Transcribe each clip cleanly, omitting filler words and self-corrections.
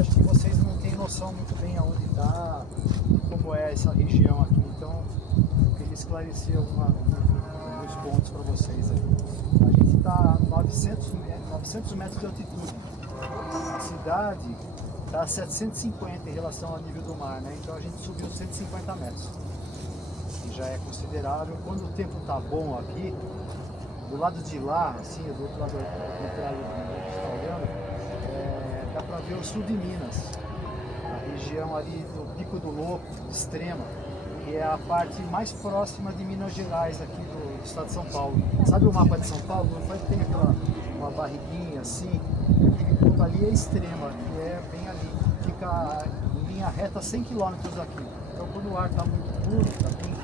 acho que vocês não têm noção muito bem aonde está, como é essa região aqui. Então, eu queria esclarecer alguns pontos para vocês aqui. A gente está a 900 metros de altitude. A cidade está a 750 em relação ao nível do mar, né? Então a gente subiu 150 metros, que já é considerável. Quando o tempo está bom aqui, do lado de lá, assim, do outro lado contrário do que a gente está olhando, dá para ver o sul de Minas, a região ali do Pico do Lobo, Extrema, que é a parte mais próxima de Minas Gerais, aqui do estado de São Paulo. Sabe o mapa de São Paulo? Tem uma barriguinha assim, aquele ponto ali é Extrema, que é bem ali, fica em linha reta 100 km daqui. Então quando o ar está muito puro, está bem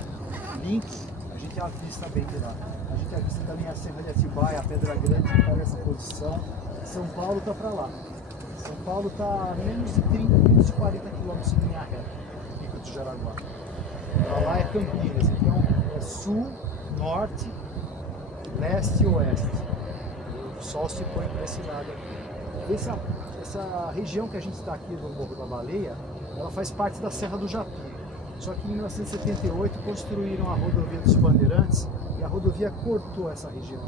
limpo, a gente avista bem de lá. A gente avista também a Serra de Atibaia, a Pedra Grande, que está nessa posição. São Paulo está para lá. São Paulo está a menos de 30, menos de 40 km em linha reta, Pico de Jaraguá. Para lá é Campinas, então é sul, norte, leste e oeste. O sol se põe para esse lado aqui. Essa região que a gente está aqui no Morro da Baleia, ela faz parte da Serra do Japi. Só que em 1978 construíram a rodovia dos Bandeirantes e a rodovia cortou essa região.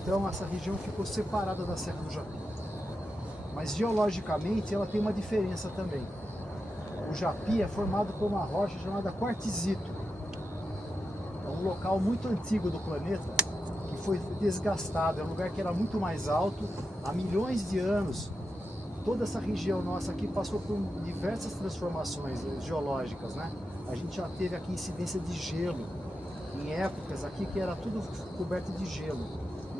Então essa região ficou separada da Serra do Japi. Mas geologicamente ela tem uma diferença também. O Japi é formado por uma rocha chamada quartzito. É um local muito antigo do planeta que foi desgastado. É um lugar que era muito mais alto há milhões de anos. Toda essa região nossa aqui passou por diversas transformações geológicas, né? A gente já teve aqui incidência de gelo, em épocas aqui que era tudo coberto de gelo.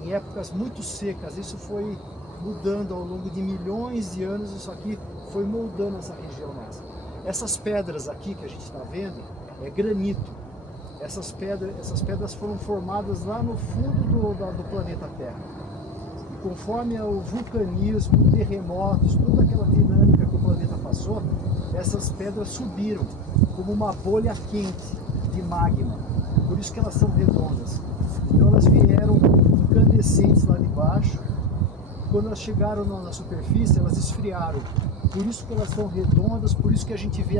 Em épocas muito secas, isso foi mudando ao longo de milhões de anos, isso aqui foi moldando essa região nossa. Essas pedras aqui que a gente está vendo é granito. Essas pedras foram formadas lá no fundo do planeta Terra. Conforme o vulcanismo, terremotos, toda aquela dinâmica que o planeta passou, essas pedras subiram como uma bolha quente de magma. Por isso que elas são redondas. Então elas vieram incandescentes lá de baixo. Quando elas chegaram na superfície, elas esfriaram. Por isso que elas são redondas, por isso que a gente vê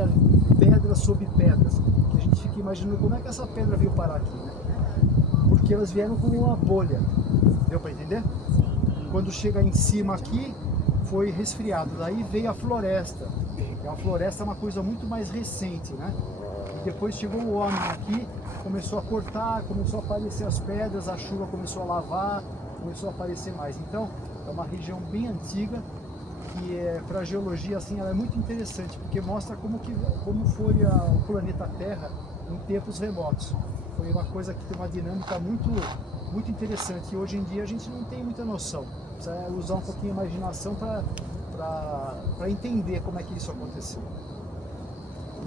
pedras sobre pedras. Que a gente fica imaginando como é que essa pedra veio parar aqui, né? Porque elas vieram como uma bolha. Deu para entender? Quando chega em cima aqui, foi resfriado. Daí veio a floresta. A floresta é uma coisa muito mais recente, né? E depois chegou o homem aqui, começou a cortar, começou a aparecer as pedras, a chuva começou a lavar, começou a aparecer mais. Então, é uma região bem antiga, que para a geologia assim, ela é muito interessante, porque mostra como foi o planeta Terra em tempos remotos. Foi uma coisa que tem uma dinâmica muito interessante, e hoje em dia a gente não tem muita noção. Precisa usar um pouquinho a imaginação para entender como é que isso aconteceu.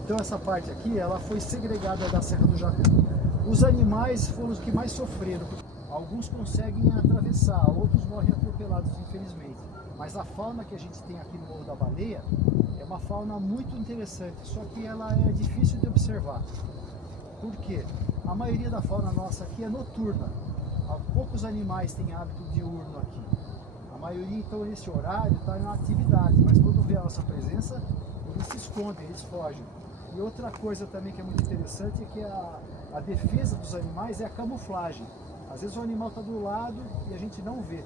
Então essa parte aqui, ela foi segregada da Serra do Japi. Os animais foram os que mais sofreram. Alguns conseguem atravessar, outros morrem atropelados, infelizmente. Mas a fauna que a gente tem aqui no Morro da Baleia é uma fauna muito interessante, só que ela é difícil de observar. Por quê? A maioria da fauna nossa aqui é noturna. Poucos animais têm hábito diurno aqui. A maioria, então, nesse horário está em atividade, mas quando vê a nossa presença, eles se escondem, eles fogem. E outra coisa também que é muito interessante é que a defesa dos animais é a camuflagem. Às vezes o animal está do lado e a gente não vê.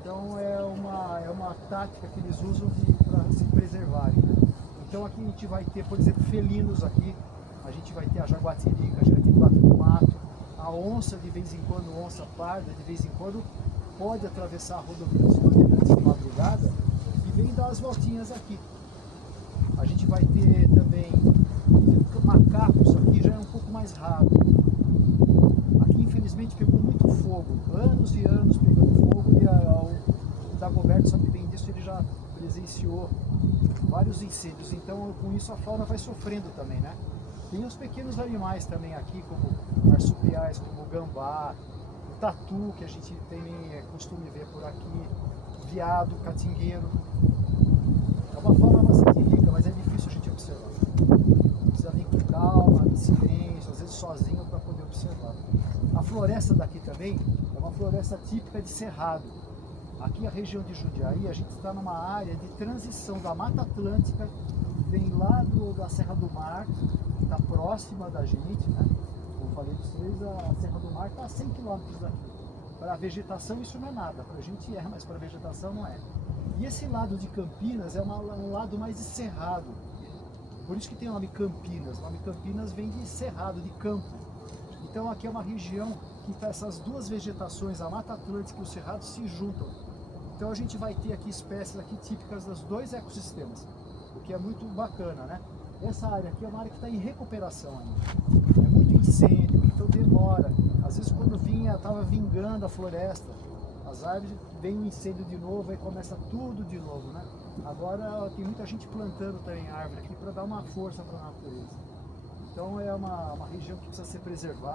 Então é uma tática que eles usam para se preservarem. Então aqui a gente vai ter, por exemplo, felinos aqui. A gente vai ter a jaguatirica, a gente vai ter gato do mato. A onça, de vez em quando, onça parda, de vez em quando, pode atravessar a rodovia dos Bandeirantes de madrugada e vem dar as voltinhas aqui. A gente vai ter também macacos, aqui já é um pouco mais raro. Aqui, infelizmente, pegou muito fogo, anos e anos pegando fogo, e o Dagoberto sabe bem disso, ele já presenciou vários incêndios. Então, com isso, a fauna vai sofrendo também, né? Tem os pequenos animais também aqui, como marsupiais, como o gambá, o tatu, que a gente tem costume ver por aqui, veado, catingueiro. É uma fauna bastante rica, mas é difícil a gente observar. Precisa vir com calma, em silêncio, às vezes sozinho, para poder observar. A floresta daqui também é uma floresta típica de cerrado. Aqui a região de Jundiaí, a gente está numa área de transição da Mata Atlântica, vem lá da Serra do Mar, que está próxima da gente, né? Como falei para vocês, a Serra do Mar está a 100 quilômetros daqui. Para a vegetação isso não é nada, para a gente é, mas para a vegetação não é. E esse lado de Campinas é um lado mais de cerrado. Por isso que tem o nome Campinas. O nome Campinas vem de cerrado, de campo. Então aqui é uma região que tá, essas duas vegetações, a Mata Atlântica e o cerrado, se juntam. Então a gente vai ter aqui espécies aqui típicas dos dois ecossistemas, o que é muito bacana, né? Essa área aqui é uma área que está em recuperação ainda. É muito incêndio, então demora. Às vezes quando estava vingando a floresta, as árvores, vem um incêndio de novo, aí começa tudo de novo, né? Agora tem muita gente plantando também árvore aqui para dar uma força para a natureza. Então é uma região que precisa ser preservada.